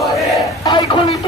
I call it